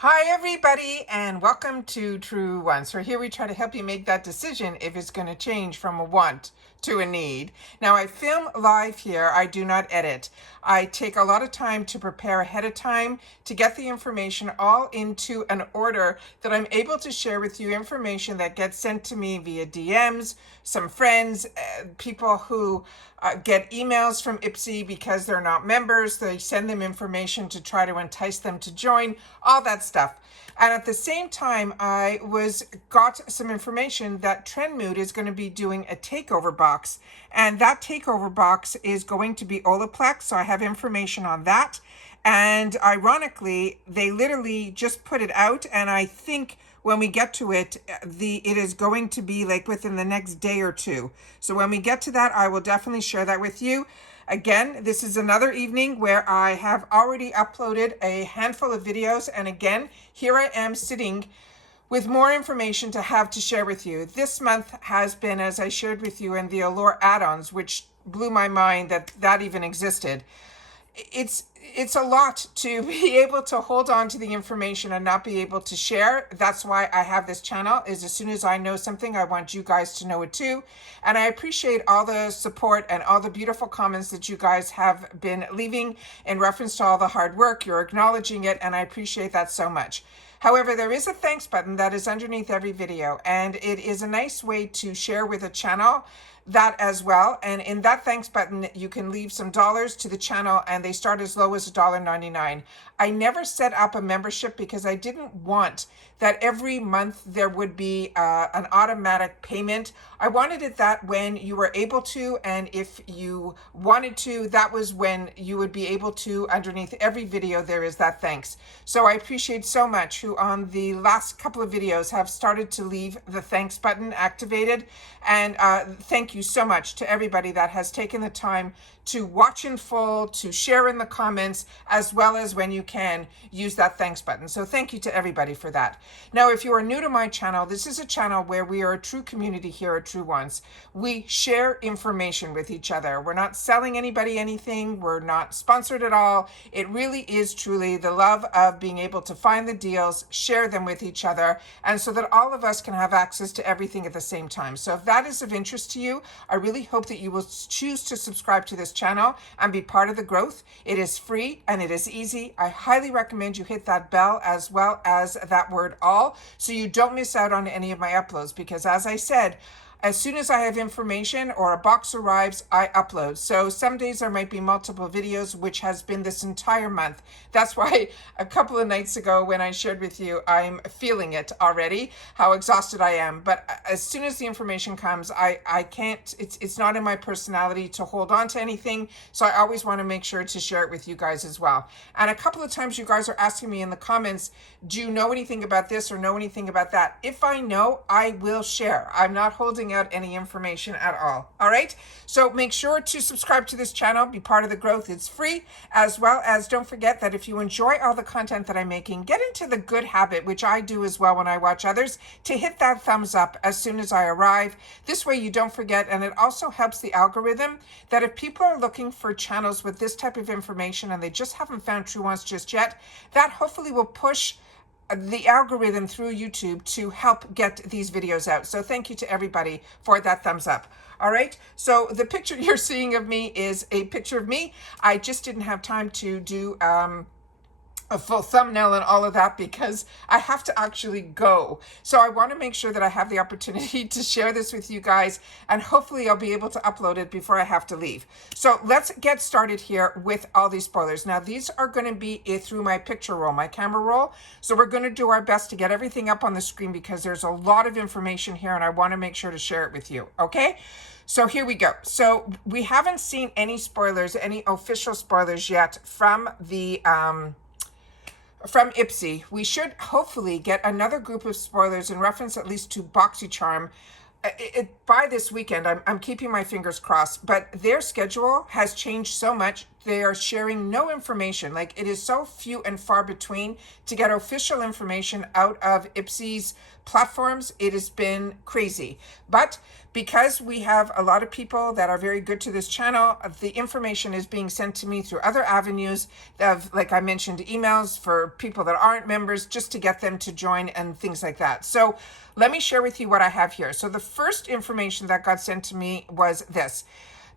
Hi everybody and welcome to Truewants. So here we try to help you make that decision if it's going to change from a want to a need. Now I film live here, I do not edit. I take a lot of time to prepare ahead of time to get the information all into an order that I'm able to share with you information that gets sent to me via DMs, some friends, people who get emails from IPSY because they're not members. They send them information to try to entice them to join, all that stuff. And at the same time, I got some information that Trendmood is going to be doing a takeover box. And that takeover box is going to be Olaplex. So I have information on that. And ironically, they literally just put it out. And I think when we get to it, it is going to be like within the next day or two. So when we get to that, I will definitely share that with you. Again, this is another evening where I have already uploaded a handful of videos. And again, here I am sitting with more information to have to share with you. This month has been, as I shared with you, in the Allure add-ons, which blew my mind that even existed. It's a lot to be able to hold on to the information and not be able to share. That's why I have this channel, is as soon as I know something, I want you guys to know it too. And I appreciate all the support and all the beautiful comments that you guys have been leaving in reference to all the hard work. You're acknowledging it, and I appreciate that so much. However, there is a thanks button that is underneath every video, and it is a nice way to share with a channel that as well. And in that thanks button, you can leave some dollars to the channel, and they start as low as $1.99. I never set up a membership because I didn't want that every month there would be an automatic payment. I wanted it that when you were able to, and if you wanted to, that was when you would be able to. Underneath every video there is that thanks. So I appreciate so much who on the last couple of videos have started to leave the thanks button activated. And thank you so much to everybody that has taken the time to watch in full, to share in the comments, as well as when you can use that thanks button. So thank you to everybody for that. Now, if you are new to my channel, this is a channel where we are a true community here at Truewants. We share information with each other. We're not selling anybody anything. We're not sponsored at all. It really is truly the love of being able to find the deals, share them with each other, and so that all of us can have access to everything at the same time. So if that is of interest to you, I really hope that you will choose to subscribe to this channel and be part of the growth. It is free and it is easy. I highly recommend you hit that bell as well as that word all, so you don't miss out on any of my uploads, because as I said, as soon as I have information or a box arrives, I upload. So some days there might be multiple videos, which has been this entire month. That's why a couple of nights ago when I shared with you, I'm feeling it already, how exhausted I am. But as soon as the information comes, I can't, it's not in my personality to hold on to anything. So I always want to make sure to share it with you guys as well. And a couple of times you guys are asking me in the comments, do you know anything about this or know anything about that? If I know, I will share. I'm not holding out any information at all. All right, so make sure to subscribe to this channel, be part of the growth. It's free, as well as don't forget that if you enjoy all the content that I'm making, get into the good habit, which I do as well when I watch others, to hit that thumbs up as soon as I arrive. This way you don't forget, and it also helps the algorithm that if people are looking for channels with this type of information and they just haven't found Truewants just yet, that hopefully will push the algorithm through YouTube to help get these videos out. So thank you to everybody for that thumbs up. All right, so the picture you're seeing of me is a picture of me. I just didn't have time to do a full thumbnail and all of that because I have to actually go. So I want to make sure that I have the opportunity to share this with you guys, and hopefully I'll be able to upload it before I have to leave. So let's get started here with all these spoilers. Now these are going to be through my picture roll, my camera roll. So we're going to do our best to get everything up on the screen because there's a lot of information here and I want to make sure to share it with you. Okay. So here we go. So we haven't seen any spoilers, any official spoilers yet from the, from IPSY. We should hopefully get another group of spoilers in reference at least to Boxycharm by this weekend. I'm keeping my fingers crossed, but their schedule has changed so much. They are sharing no information. Like, it is so few and far between to get official information out of IPSY's platforms. It has been crazy. But Because we have a lot of people that are very good to this channel, the information is being sent to me through other avenues of, like I mentioned, emails for people that aren't members, just to get them to join and things like that. So let me share with you what I have here. So the first information that got sent to me was this.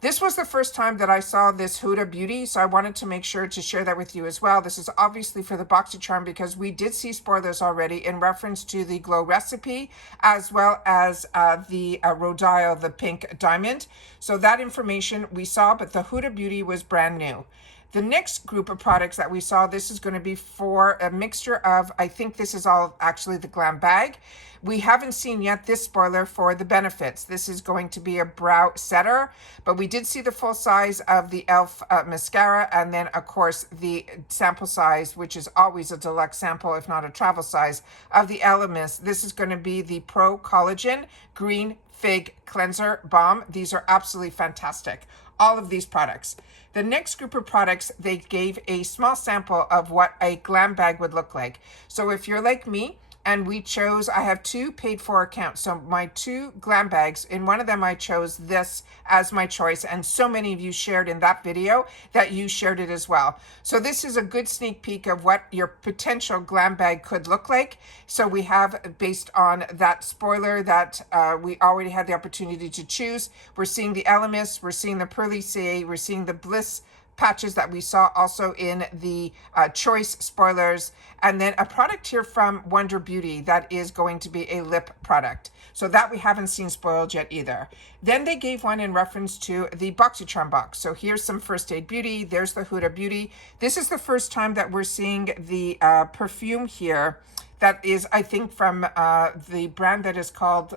This was the first time that I saw this Huda Beauty, so I wanted to make sure to share that with you as well. This is obviously for the Boxycharm because we did see spoilers already in reference to the Glow recipe, as well as the Rhodile, the pink diamond. So that information we saw, but the Huda Beauty was brand new. The next group of products that we saw, this is going to be for a mixture of, I think this is all actually the GlamBag. We haven't seen yet this spoiler for the Benefits. This is going to be a brow setter, but we did see the full size of the e.l.f. mascara, and then of course the sample size, which is always a deluxe sample, if not a travel size, of the Elemis. This is going to be the Pro Collagen Green Fig Cleanser Balm. These are absolutely fantastic, all of these products. The next group of products, they gave a small sample of what a GlamBag would look like. So if you're like me, and we chose, I have two paid for accounts. So my two GlamBags, in one of them I chose this as my choice, and so many of you shared in that video that you shared it as well. So this is a good sneak peek of what your potential GlamBag could look like. So we have, based on that spoiler that we already had the opportunity to choose, we're seeing the Elemis, we're seeing the Pearly CA, we're seeing the Bliss patches that we saw also in the choice spoilers, and then a product here from Wonder Beauty that is going to be a lip product. So that we haven't seen spoiled yet either. Then they gave one in reference to the Boxycharm box. So here's some First Aid Beauty. There's the Huda Beauty. This is the first time that we're seeing the perfume here that is, I think, from the brand that is called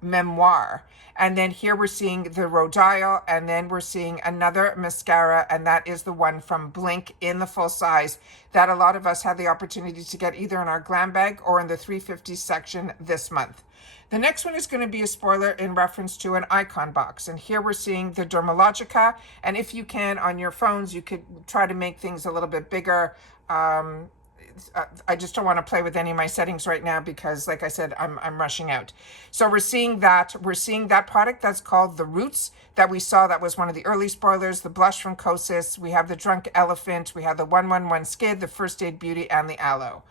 Memoir. And then here we're seeing the Rhodile, and then we're seeing another mascara, and that is the one from Blink in the full size that a lot of us had the opportunity to get either in our GlamBag or in the 350 section this month. The next one is going to be a spoiler in reference to an icon box. And here we're seeing the Dermalogica. And if you can, on your phones, you could try to make things a little bit bigger. I just don't want to play with any of my settings right now because, like I said, I'm rushing out. So we're seeing that product that's called the Roots that we saw. That was one of the early spoilers. The blush from Kosas. We have the Drunk Elephant. We have the 111 Skid, the First Aid Beauty, and the Aloe.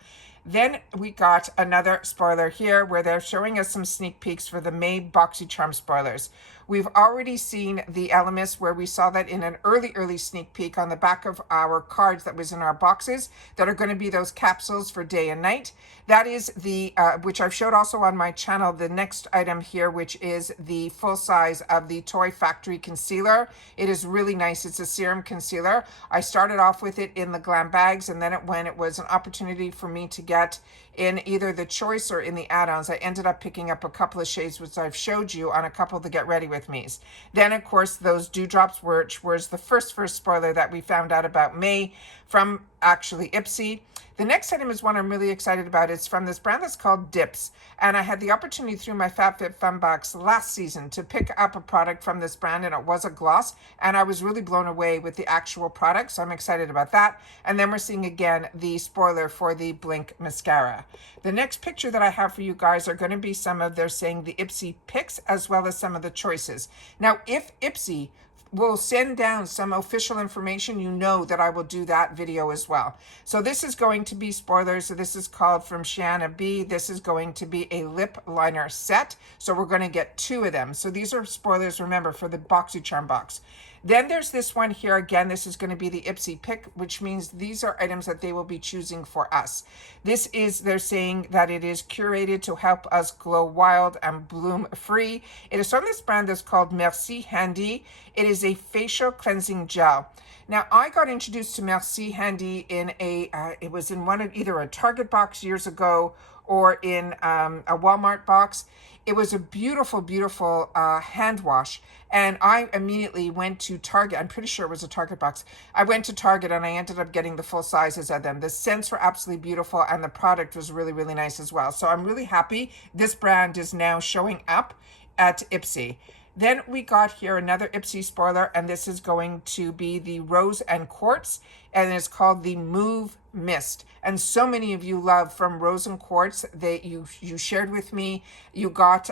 Then we got another spoiler here where they're showing us some sneak peeks for the May Boxycharm spoilers. We've already seen the Elemis where we saw that in an early sneak peek on the back of our cards that was in our boxes that are going to be those capsules for day and night. That is the, which I've showed also on my channel, the next item here, which is the full size of the Toy Factory Concealer. It is really nice. It's a serum concealer. I started off with it in the GlamBags, and then when it was an opportunity for me to get in either the choice or in the add-ons, I ended up picking up a couple of shades, which I've showed you on a couple of the Get Ready With Me's. Then, of course, those Dewdrops, which was the first spoiler that we found out about May from actually IPSY. The next item is one I'm really excited about. It's from this brand that's called Dips. And I had the opportunity through my FabFitFun box last season to pick up a product from this brand, and it was a gloss. And I was really blown away with the actual product, so I'm excited about that. And then we're seeing again the spoiler for the Blink mascara. The next picture that I have for you guys are going to be some of, they're saying the IPSY picks as well as some of the choices. Now, if IPSY will send down some official information, you know that I will do that video as well. So this is going to be spoilers. So this is called from Shiana B. This is going to be a lip liner set. So we're going to get two of them. So these are spoilers, remember, for the Boxycharm box. Then there's this one here. Again, this is going to be the IPSY pick, which means these are items that they will be choosing for us. This is, they're saying that it is curated to help us glow wild and bloom free. It is from this brand that's called Merci Handy. It is a facial cleansing gel. Now, I got introduced to Merci Handy in a, it was in one of either a Target box years ago or in a Walmart box. It was a beautiful, beautiful hand wash. And I immediately went to Target. I'm pretty sure it was a Target box. I went to Target and I ended up getting the full sizes of them. The scents were absolutely beautiful and the product was really, really nice as well. So I'm really happy this brand is now showing up at IPSY. Then we got here another IPSY spoiler, and this is going to be the Rose and Quartz, and it's called the Move Mist. And so many of you love from Rose and Quartz. You shared with me. You got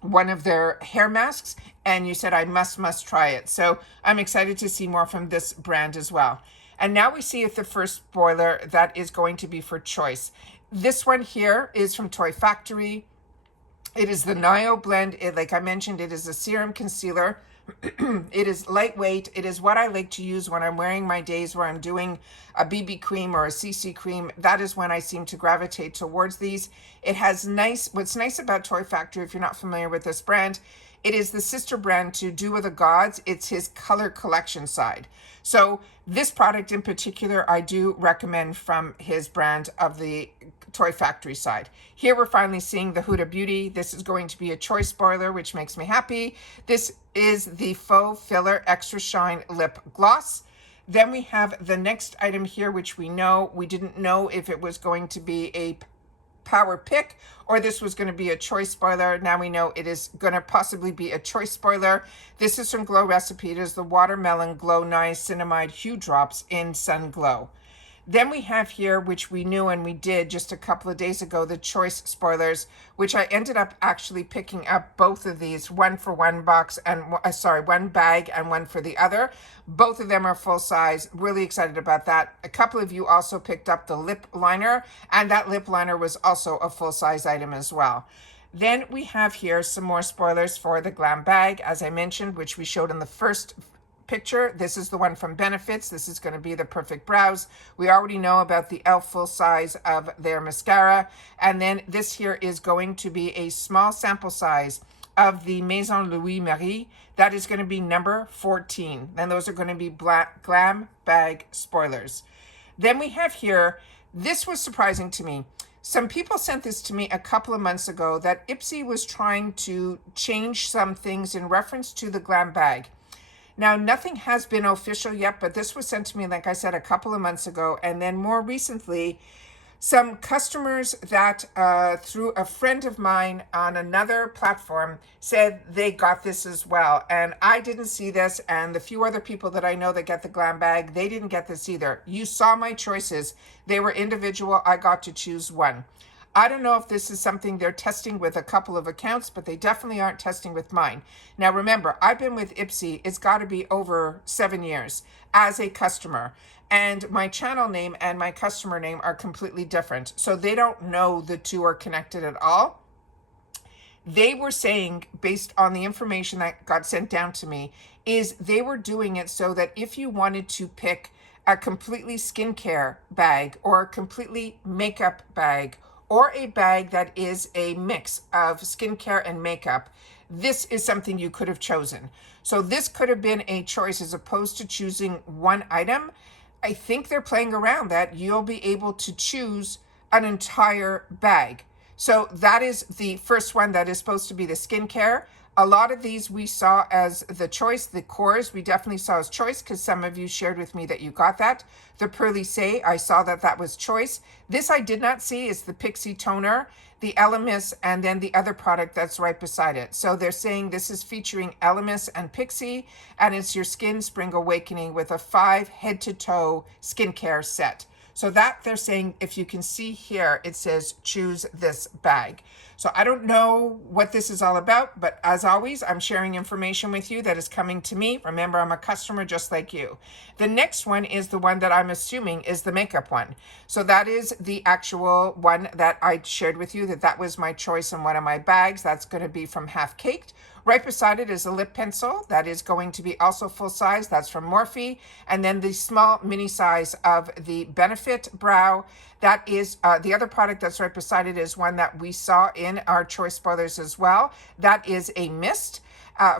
one of their hair masks, and you said I must try it. So I'm excited to see more from this brand as well. And now we see the first spoiler that is going to be for Choice. This one here is from Toy Factory. It is the Nio blend. Like I mentioned, it is a serum concealer. It is lightweight. It is what I like to use when I'm wearing my days where I'm doing a BB cream or a CC cream. That is when I seem to gravitate towards these. It has what's nice about Toy Factory, if you're not familiar with this brand, it is the sister brand to Do With The Gods. It's his color collection side. So this product in particular, I do recommend from his brand of the Toy Factory side. Here we're finally seeing the Huda Beauty. This is going to be a Choice spoiler, which makes me happy. This is the Faux Filler Extra Shine Lip Gloss. Then we have the next item here, which we didn't know if it was going to be a power pick or this was going to be a Choice spoiler. Now we know it is going to possibly be a Choice spoiler. This is from Glow Recipe. It is the Watermelon Glow Niacinamide Hue Drops in Sun Glow. Then we have here, which we knew and we did just a couple of days ago, the Choice spoilers, which I ended up actually picking up both of these, one for one box and one bag and one for the other. Both of them are full size. Really excited about that. A couple of you also picked up the lip liner, and that lip liner was also a full size item as well. Then we have here some more spoilers for the GlamBag, as I mentioned, which we showed in the first picture. This is the one from Benefits. This is going to be the Perfect Brows. We already know about the e.l.f. full size of their mascara. And then this here is going to be a small sample size of the Maison Louis Marie. That is going to be number 14. And those are going to be GlamBag spoilers. Then we have here, this was surprising to me. Some people sent this to me a couple of months ago that IPSY was trying to change some things in reference to the GlamBag. Now, nothing has been official yet, but this was sent to me, like I said, a couple of months ago. And then more recently, some customers that through a friend of mine on another platform said they got this as well. And I didn't see this. And the few other people that I know that get the GlamBag, they didn't get this either. You saw my choices. They were individual. I got to choose one. I don't know if this is something they're testing with a couple of accounts, but they definitely aren't testing with mine. Now, remember, I've been with IPSY, it's got to be over 7 years as a customer. And my channel name and my customer name are completely different. So they don't know the two are connected at all. They were saying, based on the information that got sent down to me, is they were doing it so that if you wanted to pick a completely skincare bag or a completely makeup bag or a bag that is a mix of skincare and makeup, this is something you could have chosen. So this could have been a choice as opposed to choosing one item. I think they're playing around that you'll be able to choose an entire bag. So that is the first one that is supposed to be the skincare. A lot of these we saw as the choice. The cores we definitely saw as choice because some of you shared with me that you got that. The Pearly Say, I saw that that was choice. This I did not see is the Pixie Toner, the Elemis, and then the other product that's right beside it. So they're saying this is featuring Elemis and Pixie, and it's your Skin Spring Awakening with a 5 head-to-toe skincare set. So that they're saying, if you can see here, it says choose this bag. So I don't know what this is all about, but as always, I'm sharing information with you that is coming to me. Remember, I'm a customer just like you. The next one is the one that I'm assuming is the makeup one. So that is the actual one that I shared with you, that was my choice in one of my bags. That's going to be from Half Caked. Right beside it is a lip pencil that is going to be also full size. That's from Morphe. And then the small mini size of the Benefit Brow. That is the other product that's right beside it is one that we saw in our choice spoilers as well. That is a mist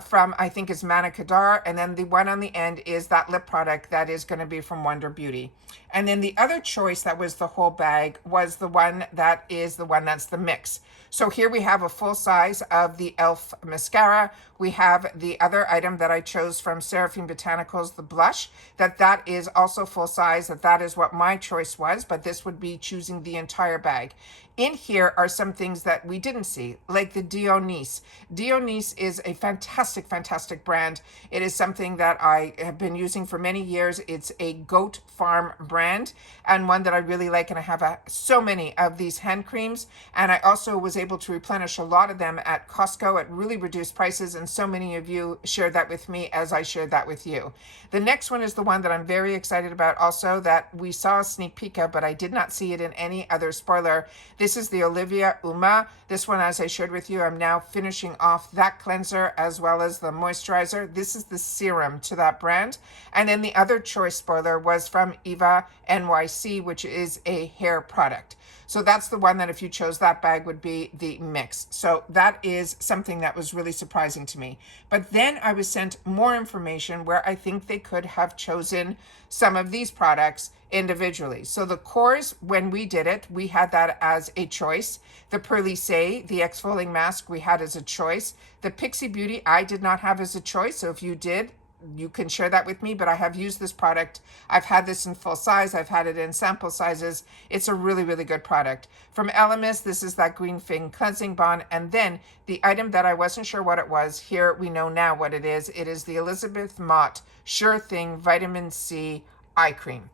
from, I think is Manna Kadar. And then the one on the end is that lip product that is going to be from Wonder Beauty. And then the other choice that was the whole bag was the one that is the one that's the mix. So here we have a full size of the e.l.f. mascara. We have the other item that I chose from Seraphine Botanicals, the blush, that is also full size, that is what my choice was, but this would be choosing the entire bag. In here are some things that we didn't see, like the Dionys. Dionys is a fantastic fantastic, fantastic brand. It is something that I have been using for many years. It's a goat farm brand and one that I really like. And I have so many of these hand creams. And I also was able to replenish a lot of them at Costco at really reduced prices. And so many of you shared that with me as I shared that with you. The next one is the one that I'm very excited about also, that we saw a sneak peek of, but I did not see it in any other spoiler. This is the Olivia Uma. This one, as I shared with you, I'm now finishing off that cleanser as well as the moisturizer. This is the serum to that brand. And then the other choice spoiler was from Eva NYC, which is a hair product. So that's the one that if you chose that bag would be the mix. So that is something that was really surprising to me. But then I was sent more information where I think they could have chosen some of these products individually. So the cores, when we did it, we had that as a choice. The Pearly Say, the exfoliating mask, we had as a choice. The Pixie Beauty, I did not have as a choice. So if you did, you can share that with me, but I have used this product. I've had this in full size. I've had it in sample sizes. It's a really, really good product. From Elemis, this is that Green Fing Cleansing Bond. And then the item that I wasn't sure what it was, here we know now what it is. It is the Elizabeth Mott Sure Thing Vitamin C Eye Cream.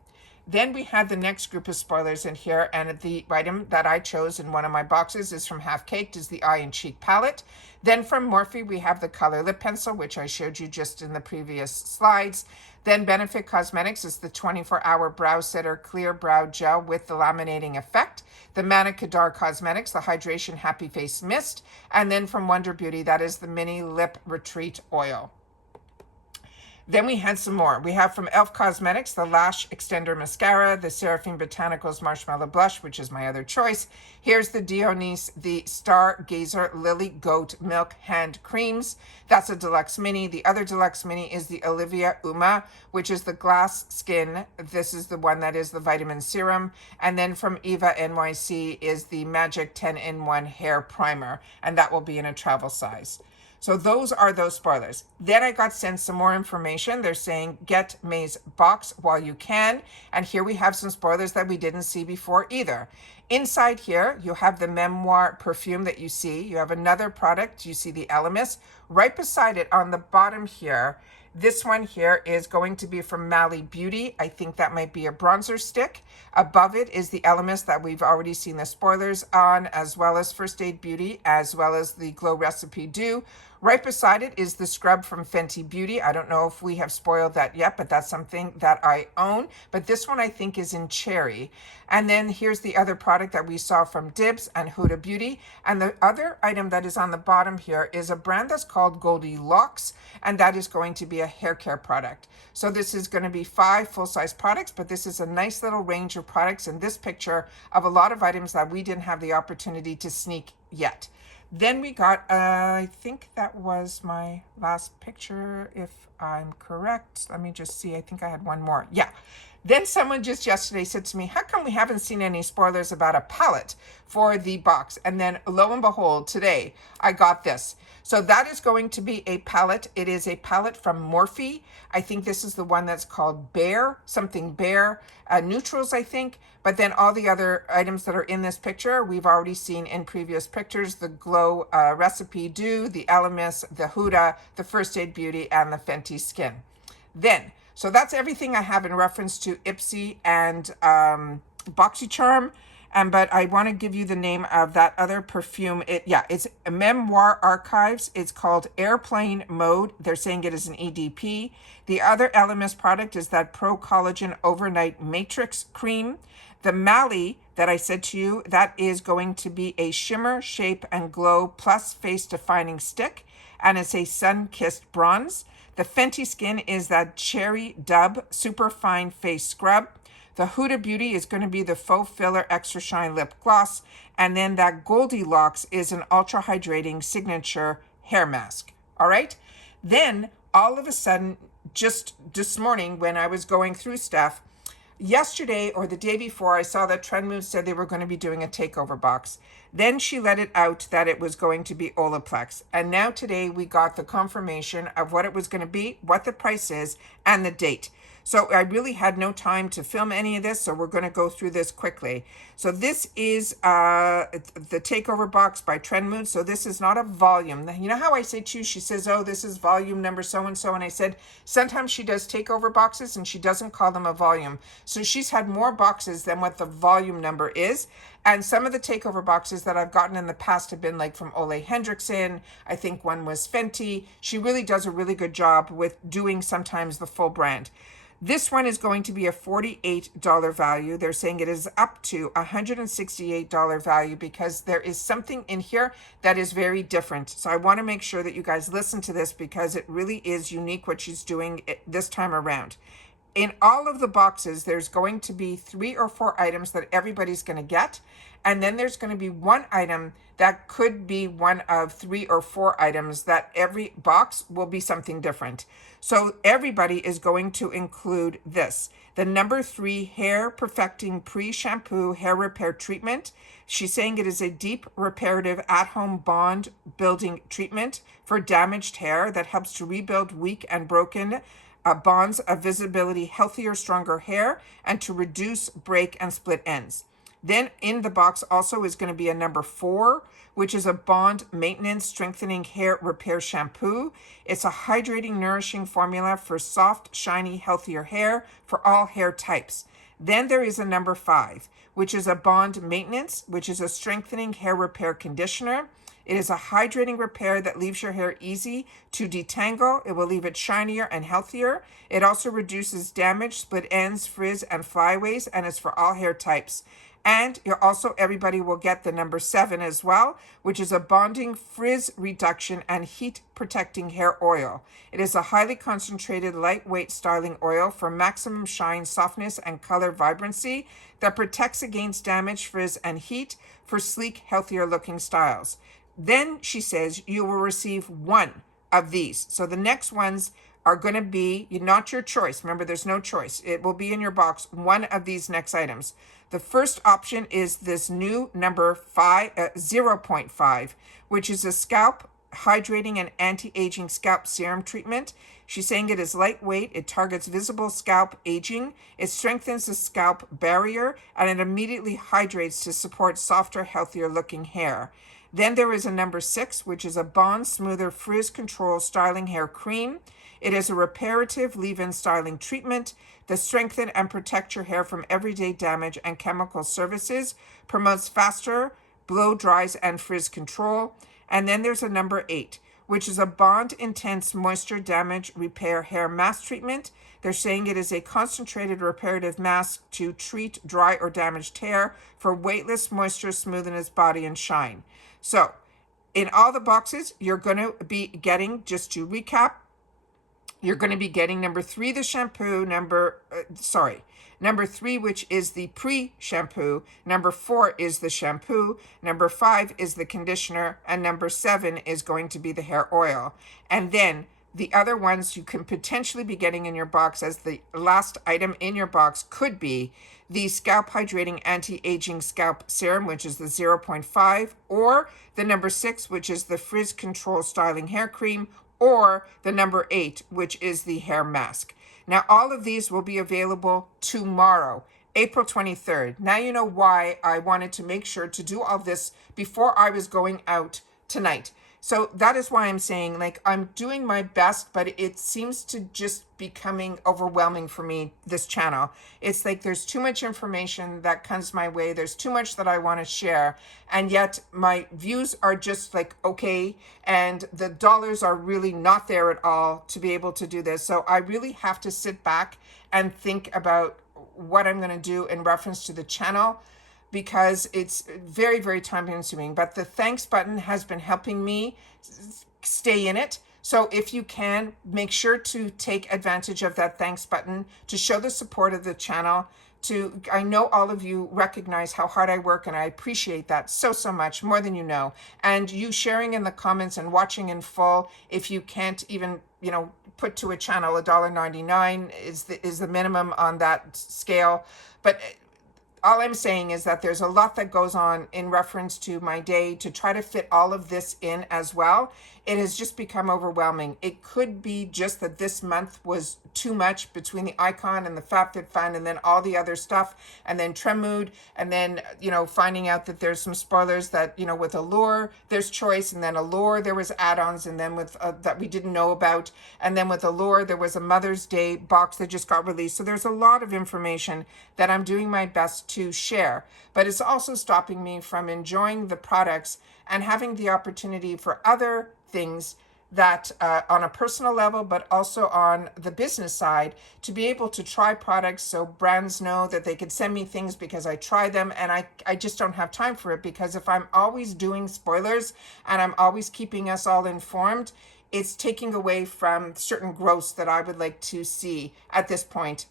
Then we had the next group of spoilers in here, and the item that I chose in one of my boxes is from Half Caked, is the Eye and Cheek Palette. Then from Morphe, we have the Color Lip Pencil, which I showed you just in the previous slides. Then Benefit Cosmetics is the 24-hour Brow Setter Clear Brow Gel with the laminating effect. The Mana Kadar Cosmetics, the Hydration Happy Face Mist. And then from Wonder Beauty, that is the Mini Lip Retreat Oil. Then we had some more. We have from e.l.f. Cosmetics, the Lash Extender Mascara, the Seraphine Botanicals Marshmallow Blush, which is my other choice. Here's the Dionys, the Stargazer Lily Goat Milk Hand Creams. That's a deluxe mini. The other deluxe mini is the Olivia Uma, which is the Glass Skin. This is the one that is the vitamin serum. And then from Eva NYC is the Magic 10-in-1 Hair Primer, and that will be in a travel size. So those are those spoilers. Then I got sent some more information. They're saying get May's box while you can. And here we have some spoilers that we didn't see before either. Inside here, you have the Memoir perfume that you see. You have another product. You see the Elemis. Right beside it on the bottom here, this one here is going to be from Mally Beauty. I think that might be a bronzer stick. Above it is the Elemis that we've already seen the spoilers on, as well as First Aid Beauty, as well as the Glow Recipe Dew. Right beside it is the scrub from Fenty Beauty. I don't know if we have spoiled that yet, but that's something that I own. But this one I think is in cherry. And then here's the other product that we saw from Dibs and Huda Beauty. And the other item that is on the bottom here is a brand that's called Goldilocks, and that is going to be a hair care product. So this is going to be 5 full-size products, but this is a nice little range of products in this picture of a lot of items that we didn't have the opportunity to sneak yet. Then we got, I think that was my last picture, if I'm correct. Let me just see. I think I had one more. Yeah. Then someone just yesterday said to me, how come we haven't seen any spoilers about a palette for the box? And then lo and behold, today I got this. So that is going to be a palette. It is a palette from Morphe. I think this is the one that's called Bare, something Bare, neutrals, I think. But then all the other items that are in this picture, we've already seen in previous pictures, the Glow Recipe Dew, the Elemis, the Huda, the First Aid Beauty, and the Fenty Skin. Then, so that's everything I have in reference to IPSY and Boxycharm. But I want to give you the name of that other perfume. It's Memoir Archives. It's called Airplane Mode. They're saying it is an EDP. The other Elemis product is that Pro Collagen Overnight Matrix Cream. The Mally that I said to you, that is going to be a Shimmer, Shape, and Glow Plus Face Defining Stick. And it's a Sun-Kissed Bronze. The Fenty Skin is that Cherry Dub Super Fine Face Scrub. The Huda Beauty is going to be the Faux Filler Extra Shine Lip Gloss. And then that Goldilocks is an Ultra Hydrating Signature Hair Mask. All right? Then, all of a sudden, just this morning when I was going through stuff, yesterday or the day before, I saw that Trendmood said they were going to be doing a takeover box. Then she let it out that it was going to be Olaplex. And now today we got the confirmation of what it was going to be, what the price is, and the date. So I really had no time to film any of this, so we're going to go through this quickly. So this is the takeover box by Trendmood. So this is not a volume. You know how I say to you, she says, oh, this is volume number so-and-so. And I said, sometimes she does takeover boxes and she doesn't call them a volume. So she's had more boxes than what the volume number is. And some of the takeover boxes that I've gotten in the past have been like from Ole Hendrickson. I think one was Fenty. She really does a really good job with doing sometimes the full brand. This one is going to be a $48 value. They're saying it is up to $168 value because there is something in here that is very different. So I want to make sure that you guys listen to this because it really is unique what she's doing this time around. In all of the boxes, there's going to be 3 or 4 items that everybody's going to get. And then there's going to be one item that could be one of 3 or 4 items that every box will be something different. So everybody is going to include this. The number 3 hair perfecting pre-shampoo hair repair treatment. She's saying it is a deep reparative at-home bond building treatment for damaged hair that helps to rebuild weak and broken bonds of visibility, healthier, stronger hair, and to reduce break and split ends. Then in the box also is going to be a number 4, which is a bond maintenance strengthening hair repair shampoo. It's a hydrating, nourishing formula for soft, shiny, healthier hair for all hair types. Then there is a number 5, which is a bond maintenance, which is a strengthening hair repair conditioner. It is a hydrating repair that leaves your hair easy to detangle. It will leave it shinier and healthier. It also reduces damage, split ends, frizz, and flyaways, and is for all hair types. And everybody will get the number 7 as well, which is a bonding frizz reduction and heat protecting hair oil. It is a highly concentrated, lightweight styling oil for maximum shine, softness, and color vibrancy that protects against damage, frizz, and heat for sleek, healthier looking styles. Then she says you will receive one of these. So the next ones are going to be not your choice. Remember, there's no choice. It will be in your box, one of these next items. The first option is this new number 0.5, which is a scalp hydrating and anti-aging scalp serum treatment. She's saying it is lightweight, it targets visible scalp aging, it strengthens the scalp barrier, and it immediately hydrates to support softer, healthier looking hair. Then there is a number 6, which is a Bond Smoother Frizz Control Styling Hair Cream. It is a reparative leave-in styling treatment that strengthens and protects your hair from everyday damage and chemical services, promotes faster blow dries and frizz control. And then there's a number 8, which is a Bond Intense Moisture Damage Repair Hair Mask Treatment. They're saying it is a concentrated reparative mask to treat dry or damaged hair for weightless moisture, smoothness, body, and shine. So in all the boxes, you're going to be getting, just to recap, you're going to be getting number 3, the shampoo, number 3, which is the pre-shampoo, number 4 is the shampoo, number 5 is the conditioner, and number 7 is going to be the hair oil. And then the other ones you can potentially be getting in your box as the last item in your box could be the Scalp Hydrating Anti-Aging Scalp Serum, which is the 0.5, or the number 6, which is the Frizz Control Styling Hair Cream, or the number 8, which is the hair mask. Now, all of these will be available tomorrow, April 23rd. Now you know why I wanted to make sure to do all this before I was going out tonight. So that is why I'm saying, like, I'm doing my best, but it seems to just becoming overwhelming for me, this channel. It's like there's too much information that comes my way. There's too much that I want to share. And yet my views are just like, okay. And the dollars are really not there at all to be able to do this. So I really have to sit back and think about what I'm going to do in reference to the channel, because it's very, very time consuming. But the thanks button has been helping me stay in it. So if you can, make sure to take advantage of that thanks button to show the support of the channel. I know all of you recognize how hard I work, and I appreciate that so much, more than you know. And you sharing in the comments and watching in full, if you can't even, put to a channel, $1.99 is the minimum on that scale. But all I'm saying is that there's a lot that goes on in reference to my day to try to fit all of this in as well. it has just become overwhelming. It could be just that this month was too much between the icon and the FabFitFun and then all the other stuff, and then Trendmood, and then, finding out that there's some spoilers that, with Allure, there's choice, and then Allure, there was add-ons, and then with that we didn't know about, and then with Allure, there was a Mother's Day box that just got released. So there's a lot of information that I'm doing my best to share, but it's also stopping me from enjoying the products and having the opportunity for other things that on a personal level, but also on the business side, to be able to try products so brands know that they could send me things because I try them, and I just don't have time for it, because if I'm always doing spoilers and I'm always keeping us all informed, it's taking away from certain growth that I would like to see at this point,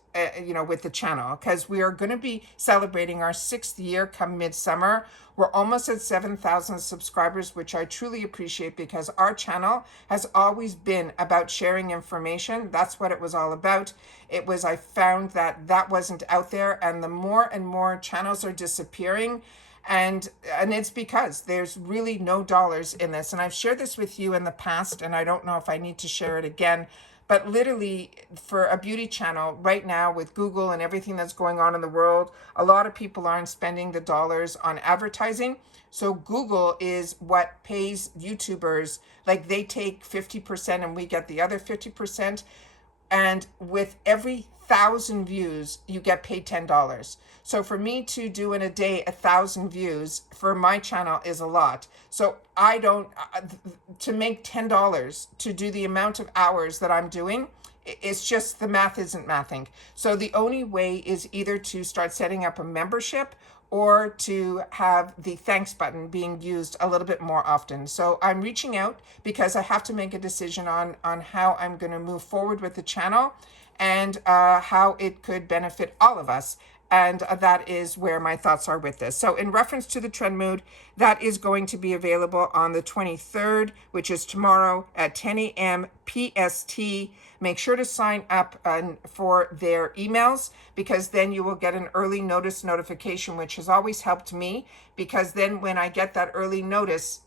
with the channel, because we are going to be celebrating our 6th year come midsummer. We're almost at 7,000 subscribers, which I truly appreciate, because our channel has always been about sharing information. That's what it was all about. I found that wasn't out there, and the more and more channels are disappearing, and it's because there's really no dollars in this. And I've shared this with you in the past, and I don't know if I need to share it again, but literally, for a beauty channel right now, with Google and everything that's going on in the world, a lot of people aren't spending the dollars on advertising. So Google is what pays YouTubers. Like, they take 50% and we get the other 50%. And with every 1,000 views, you get paid $10. So for me to do in a day 1,000 views for my channel is a lot. So I don't, to make $10 to do the amount of hours that I'm doing, it's just, the math isn't mathing. So the only way is either to start setting up a membership or to have the thanks button being used a little bit more often. So I'm reaching out because I have to make a decision on how I'm going to move forward with the channel, and how it could benefit all of us. And that is where my thoughts are with this. So in reference to the Trendmood, that is going to be available on the 23rd, which is tomorrow at 10 a.m. PST. Make sure to sign up for their emails, because then you will get an early notice notification, which has always helped me, because then when I get that early notice,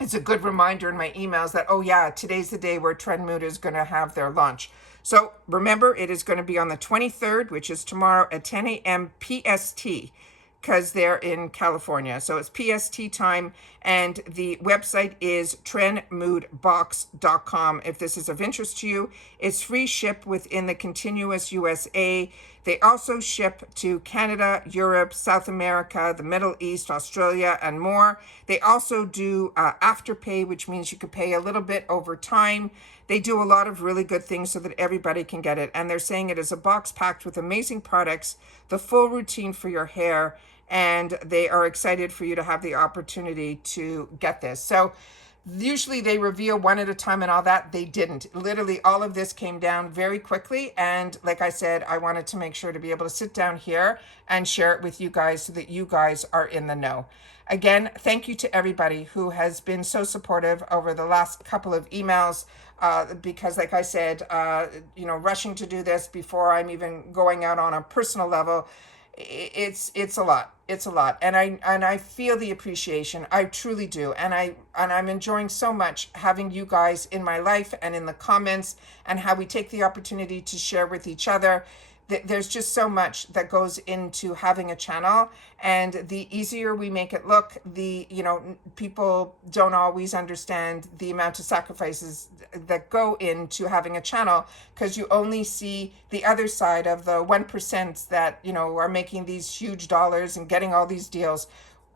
it's a good reminder in my emails that, oh yeah, today's the day where Trendmood is going to have their launch. So remember, it is going to be on the 23rd, which is tomorrow at 10 a.m. PST, because they're in California. So it's PST time, and the website is trendmoodbox.com. If this is of interest to you, it's free ship within the continuous USA. They also ship to Canada, Europe, South America, the Middle East, Australia, and more. They also do afterpay, which means you could pay a little bit over time. They do a lot of really good things so that everybody can get it. And they're saying it is a box packed with amazing products, the full routine for your hair, and they are excited for you to have the opportunity to get this. So usually they reveal one at a time and all that. They didn't. Literally, all of this came down very quickly. And like I said, I wanted to make sure to be able to sit down here and share it with you guys so that you guys are in the know. Again, thank you to everybody who has been so supportive over the last couple of emails, because like I said, rushing to do this before I'm even going out on a personal level, it's a lot. It's a lot. And I feel the appreciation. I truly do. And I'm enjoying so much having you guys in my life and in the comments, and how we take the opportunity to share with each other. There's just so much that goes into having a channel, and the easier we make it look, people don't always understand the amount of sacrifices that go into having a channel, because you only see the other side of the 1% that, are making these huge dollars and getting all these deals.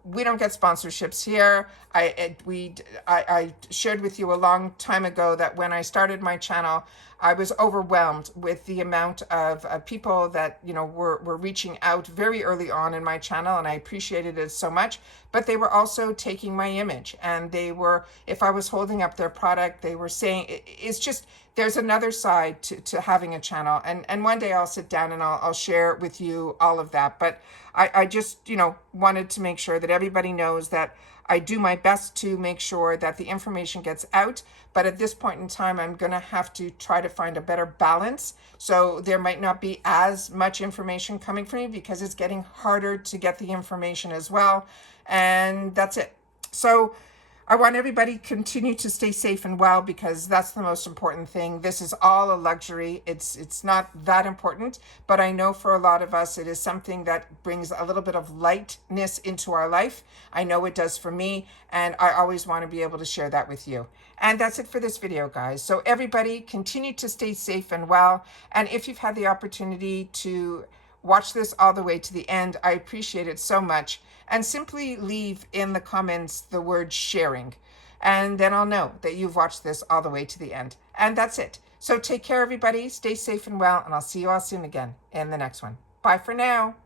We don't get sponsorships here. I shared with you a long time ago that when I started my channel, I was overwhelmed with the amount of people that, were reaching out very early on in my channel, and I appreciated it so much. But they were also taking my image, and they were, if I was holding up their product, they were saying, it's just, there's another side to having a channel. And one day I'll sit down and I'll share with you all of that. But I just, wanted to make sure that everybody knows that I do my best to make sure that the information gets out. But at this point in time, I'm going to have to try to find a better balance. So there might not be as much information coming from me, because it's getting harder to get the information as well. And that's it. So I want everybody to continue to stay safe and well, because that's the most important thing. This is all a luxury. It's not that important, but I know for a lot of us, it is something that brings a little bit of lightness into our life. I know it does for me, and I always want to be able to share that with you. And that's it for this video, guys. So everybody continue to stay safe and well. And if you've had the opportunity to watch this all the way to the end, I appreciate it so much. And simply leave in the comments the word sharing. And then I'll know that you've watched this all the way to the end. And that's it. So take care, everybody. Stay safe and well. And I'll see you all soon again in the next one. Bye for now.